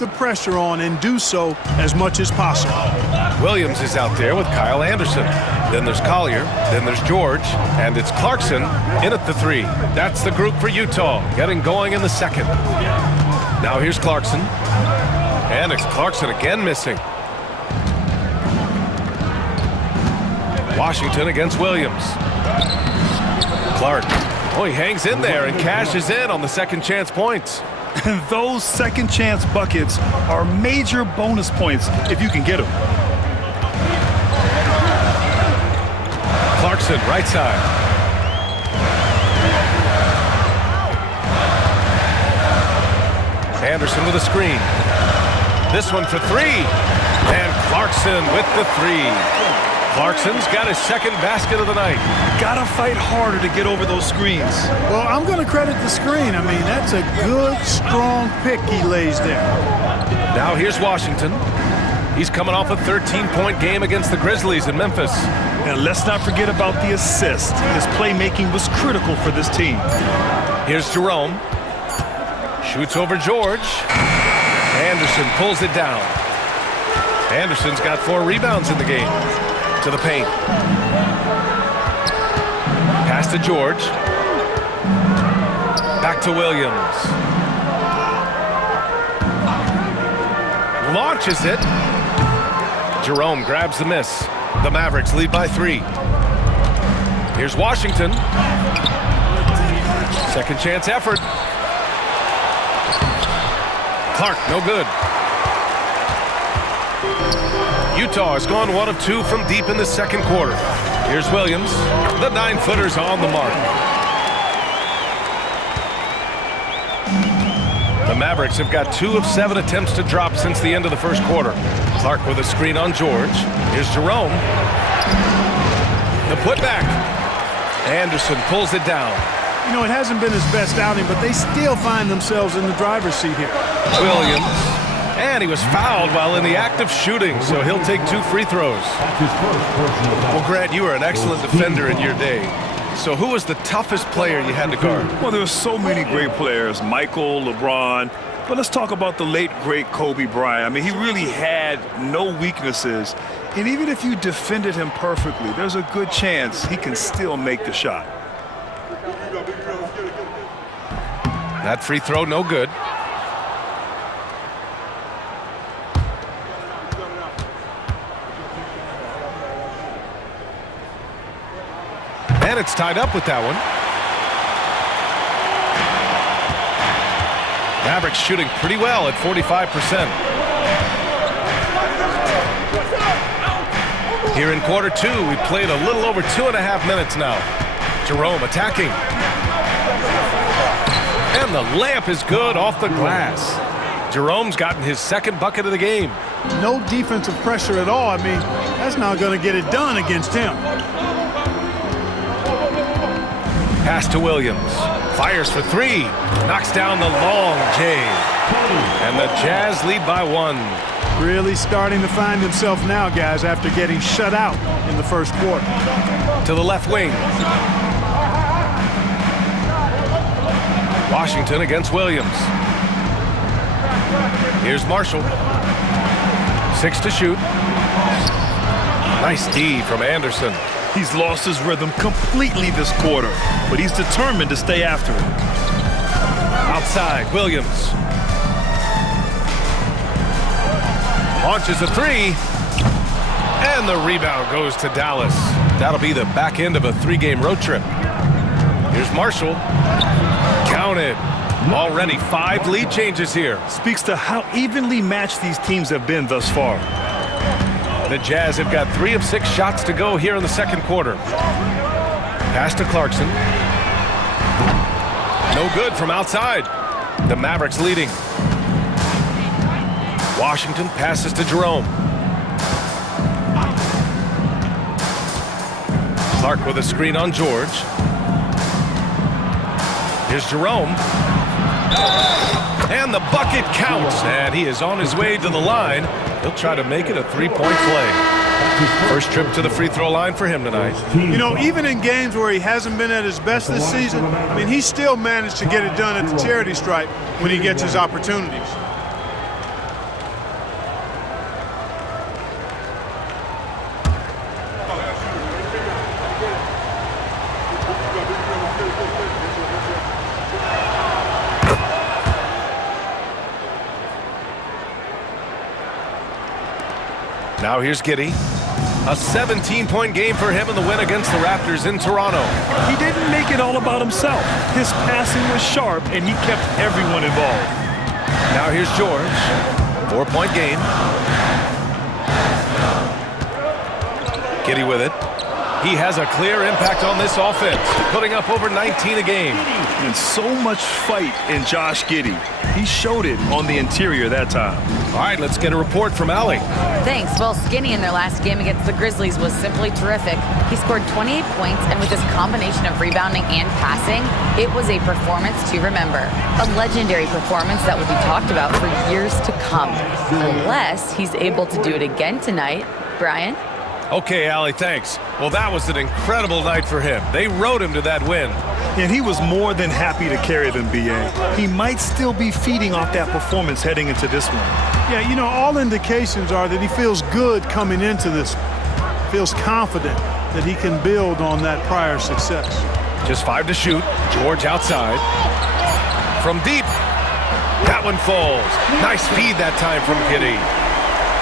the pressure on and do so as much as possible. Williams is out there with Kyle Anderson. Then there's Collier. Then there's George. And it's Clarkson in at the 3. That's the group for Utah, getting going in the second. Now here's Clarkson. And it's Clarkson again missing. Washington against Williams. Clark. Oh, he hangs in there and cashes in on the second chance points. Those second chance buckets are major bonus points if you can get them. Clarkson, right side. Anderson with a screen. This one for 3. And Clarkson with the 3. Clarkson's got his second basket of the night. Gotta fight harder to get over those screens. Well, I'm going to credit the screen. I mean, that's a good, strong pick he lays there. Now here's Washington. He's coming off a 13-point game against the Grizzlies in Memphis. And let's not forget about the assist. His playmaking was critical for this team. Here's Jerome. Shoots over George. Anderson pulls it down. Anderson's got 4 rebounds in the game. To the paint. Pass to George. Back to Williams. Launches it. Jerome grabs the miss. The Mavericks lead by 3. Here's Washington. Second chance effort. Clark, no good. Utah has gone 1 of 2 from deep in the second quarter. Here's Williams. The 9-footer's on the mark. The Mavericks have got 2 of 7 attempts to drop since the end of the first quarter. Clark with a screen on George. Here's Jerome. The putback. Anderson pulls it down. You know, it hasn't been his best outing, but they still find themselves in the driver's seat here. Williams. And he was fouled while in the act of shooting, so he'll take 2 free throws. Well, Grant, you were an excellent defender in your day. So who was the toughest player you had to guard? Well, there were so many great players, Michael, LeBron. But let's talk about the late, great Kobe Bryant. I mean, he really had no weaknesses. And even if you defended him perfectly, there's a good chance he can still make the shot. That free throw, no good. And it's tied up with that one. Mavericks shooting pretty well at 45%. Here in quarter 2, we played a little over 2.5 minutes now. Jerome attacking. And the layup is good off the glass. Jerome's gotten his second bucket of the game. No defensive pressure at all. I mean, that's not going to get it done against him. Pass to Williams. Fires for 3. Knocks down the long J. And the Jazz lead by 1. Really starting to find himself now, guys, after getting shut out in the first quarter. To the left wing. Washington against Williams. Here's Marshall. 6 to shoot. Nice D from Anderson. He's lost his rhythm completely this quarter, but he's determined to stay after it. Outside, Williams. Launches a 3. And the rebound goes to Dallas. That'll be the back end of a 3-game road trip. Here's Marshall. Counted. Already 5 lead changes here. Speaks to how evenly matched these teams have been thus far. The Jazz have got 3 of 6 shots to go here in the second quarter. Pass to Clarkson. No good from outside. The Mavericks leading. Washington passes to Jerome. Clark with a screen on George. Here's Jerome. And the bucket counts. And he is on his way to the line. He'll try to make it a 3-point play. First trip to the free throw line for him tonight. You know, even in games where he hasn't been at his best this season, I mean, he still managed to get it done at the charity stripe when he gets his opportunities. Now here's Giddey. A 17-point game for him in the win against the Raptors in Toronto. He didn't make it all about himself. His passing was sharp, and he kept everyone involved. Now here's George. 4-point game. Giddey with it. He has a clear impact on this offense, putting up over 19 a game. And so much fight in Josh Giddey. He showed it on the interior that time. All right, let's get a report from Allie. Thanks. Well, Skinny in their last game against the Grizzlies was simply terrific. He scored 28 points, and with his combination of rebounding and passing, it was a performance to remember. A legendary performance that will be talked about for years to come. Unless he's able to do it again tonight. Brian? Okay, Allie, thanks. Well, that was an incredible night for him. They rode him to that win. And he was more than happy to carry them, B.A. He might still be feeding off that performance heading into this one. Yeah, you know, all indications are that he feels good coming into this. Feels confident that he can build on that prior success. Just 5 to shoot. George outside. From deep. That one falls. Nice feed that time from Giddey.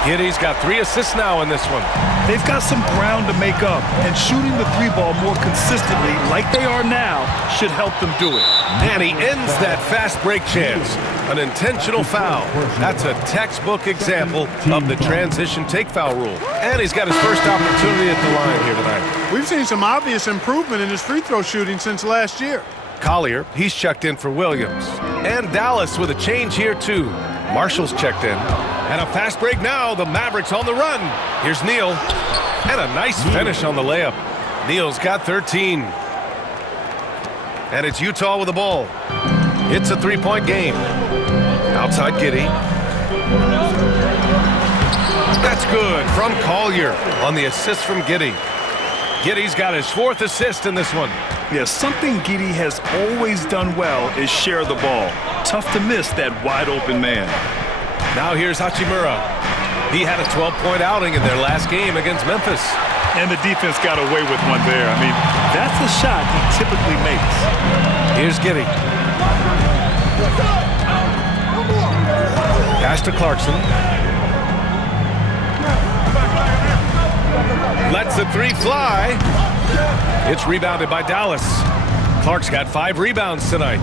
Giddey's got 3 assists now in this one. They've got some ground to make up, and shooting the 3-ball more consistently like they are now should help them do it. And he ends that fast break chance. An intentional foul. That's a textbook example of the transition take foul rule. And he's got his first opportunity at the line here tonight. We've seen some obvious improvement in his free throw shooting since last year. Collier, he's checked in for Williams. And Dallas with a change here too. Marshall's checked in. And a fast break now. The Mavericks on the run. Here's Neal. And a nice finish on the layup. Neal's got 13. And it's Utah with the ball. It's a 3-point game. Outside Giddey. That's good from Collier on the assist from Giddey. Giddey's got his 4th assist in this one. Yeah, something Giddey has always done well is share the ball. Tough to miss that wide-open man. Now here's Hachimura. He had a 12-point outing in their last game against Memphis. And the defense got away with one there. I mean, that's a shot he typically makes. Here's Giddey. Pass to Clarkson. Lets the 3 fly. It's rebounded by Dallas. Clark's got 5 rebounds tonight.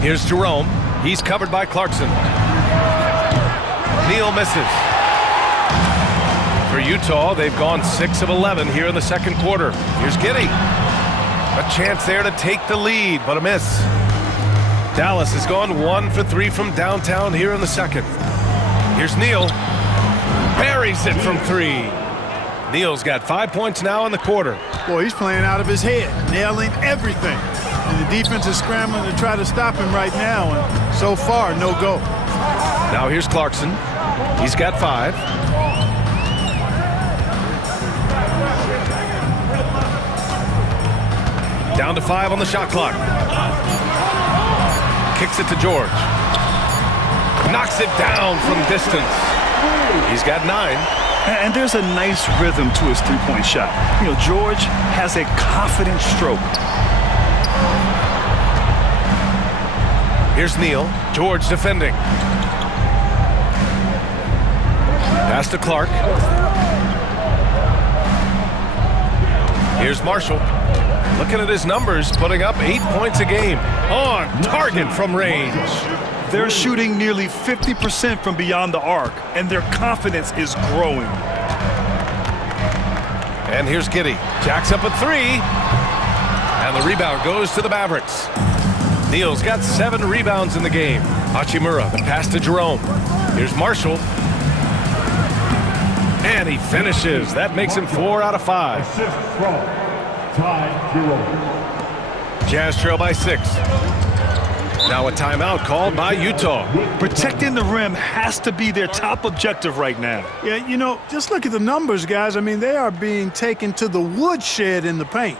Here's Jerome. He's covered by Clarkson. Neal misses. For Utah, they've gone 6 of 11 here in the second quarter. Here's Giddey. A chance there to take the lead, but a miss. Dallas has gone 1 for 3 from downtown here in the second. Here's Neal. Buries it from 3. Neal's got 5 points now in the quarter. Boy, he's playing out of his head, nailing everything. And the defense is scrambling to try to stop him right now, and so far, no go. Now here's Clarkson. He's got 5. Down to 5 on the shot clock. Kicks it to George. Knocks it down from distance. He's got 9. And there's a nice rhythm to his 3-point shot. You know, George has a confident stroke. Here's Neal. George defending. Pass to Clark. Here's Marshall. Looking at his numbers, putting up 8 points a game. On target from range. They're shooting nearly 50% from beyond the arc, and their confidence is growing. And here's Giddey. Jacks up a 3. And the rebound goes to the Mavericks. Neal's got 7 rebounds in the game. Hachimura, the pass to Jerome. Here's Marshall. And he finishes. That makes him 4 out of 5. Jazz trail by 6. Now a timeout called by Utah. Protecting the rim has to be their top objective right now. Yeah, you know, just look at the numbers, guys. I mean, they are being taken to the woodshed in the paint.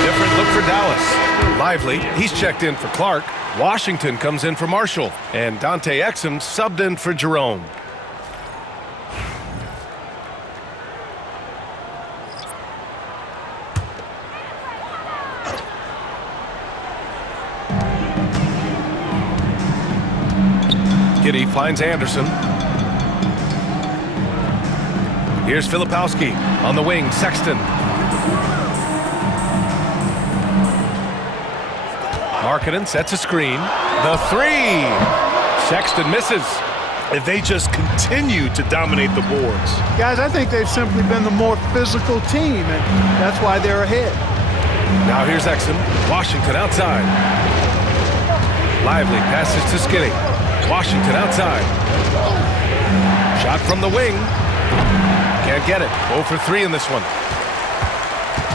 Different look for Dallas. Lively, he's checked in for Clark. Washington comes in for Marshall, and Dante Exum subbed in for Jerome. Giddey finds Anderson. Here's Filipowski on the wing. Sexton. Markkanen sets a screen. The three. Sexton misses. They just continue to dominate the boards. Guys, I think they've simply been the more physical team, and that's why they're ahead. Now here's Exum. Washington outside. Lively passes to Skinny. Washington outside. Shot from the wing. Can't get it. 0 for 3 in this one.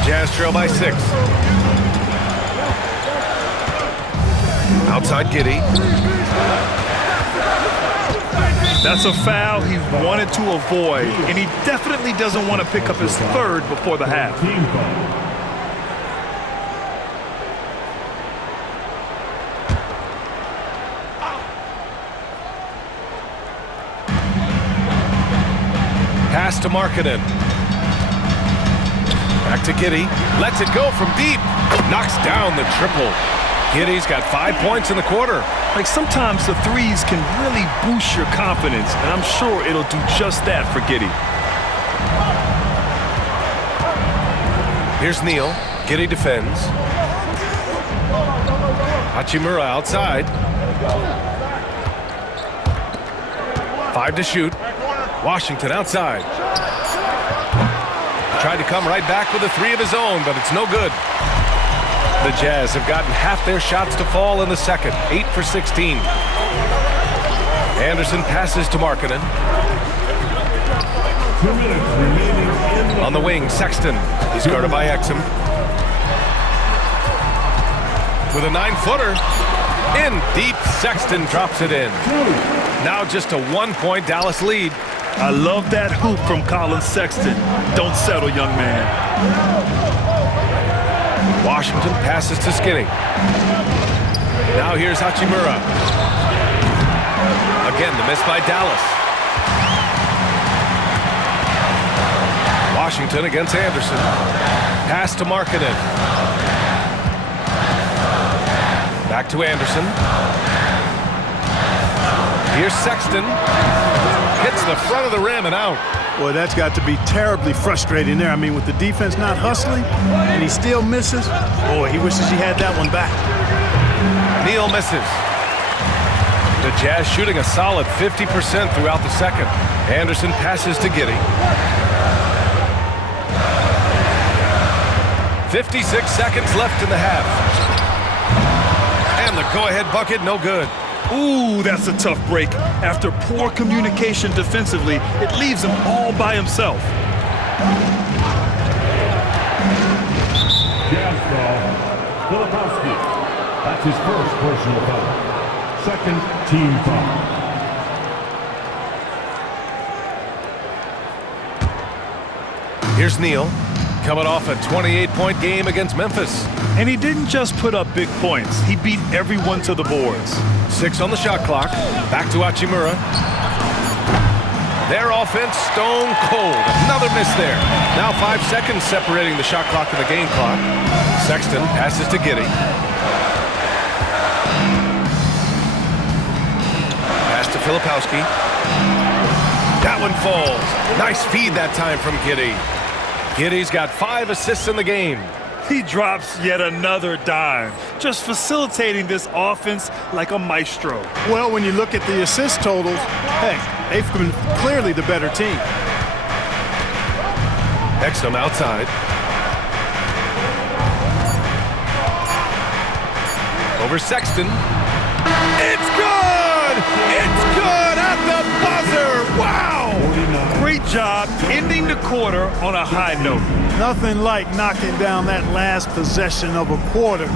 Jazz trail by 6. Outside Giddey. That's a foul he wanted to avoid, and he definitely doesn't want to pick up his third before the half. Pass to Markkanen. Back to Giddey. Lets it go from deep. Knocks down the triple. Giddey's got 5 points in the quarter. Like, sometimes the threes can really boost your confidence, and I'm sure it'll do just that for Giddey. Here's Neal. Giddey defends. Hachimura outside. 5 to shoot. Washington outside. Tried to come right back with a 3 of his own, but it's no good. The Jazz have gotten half their shots to fall in the second. 8 for 16. Anderson passes to Markkanen. 2 minutes remaining. On the wing, Sexton. He's guarded by Exum. With a 9-footer. In deep, Sexton drops it in. Now just a 1-point Dallas lead. I love that hoop from Colin Sexton. Don't settle, young man. Washington passes to Skinny. Now here's Hachimura. Again, the miss by Dallas. Washington against Anderson. Pass to Markkanen. Back to Anderson. Here's Sexton. Hits the front of the rim and out. Boy, that's got to be terribly frustrating there. I mean, with the defense not hustling and he still misses, boy, he wishes he had that one back. Neal misses. The Jazz shooting a solid 50% throughout the second. Anderson passes to Giddey. 56 seconds left in the half. And the go-ahead bucket, no good. Ooh, that's a tough break. After poor communication defensively, it leaves him all by himself. Jazz foul. Filipowski. That's his first personal foul. Second team foul. Here's Neal, coming off a 28-point game against Memphis. And he didn't just put up big points. He beat everyone to the boards. 6 on the shot clock. Back to Hachimura. Their offense stone cold. Another miss there. Now 5 seconds separating the shot clock and the game clock. Sexton passes to Giddey. Pass to Filipowski. That one falls. Nice feed that time from Giddey. Giddey's got 5 assists in the game. He drops yet another dime, just facilitating this offense like a maestro. Well, when you look at the assist totals, hey, they've been clearly the better team. Exum outside. Over Sexton. It's good! It's good at the buzzer! Wow! Great job ending the quarter on a high note. Nothing like knocking down that last possession of a quarter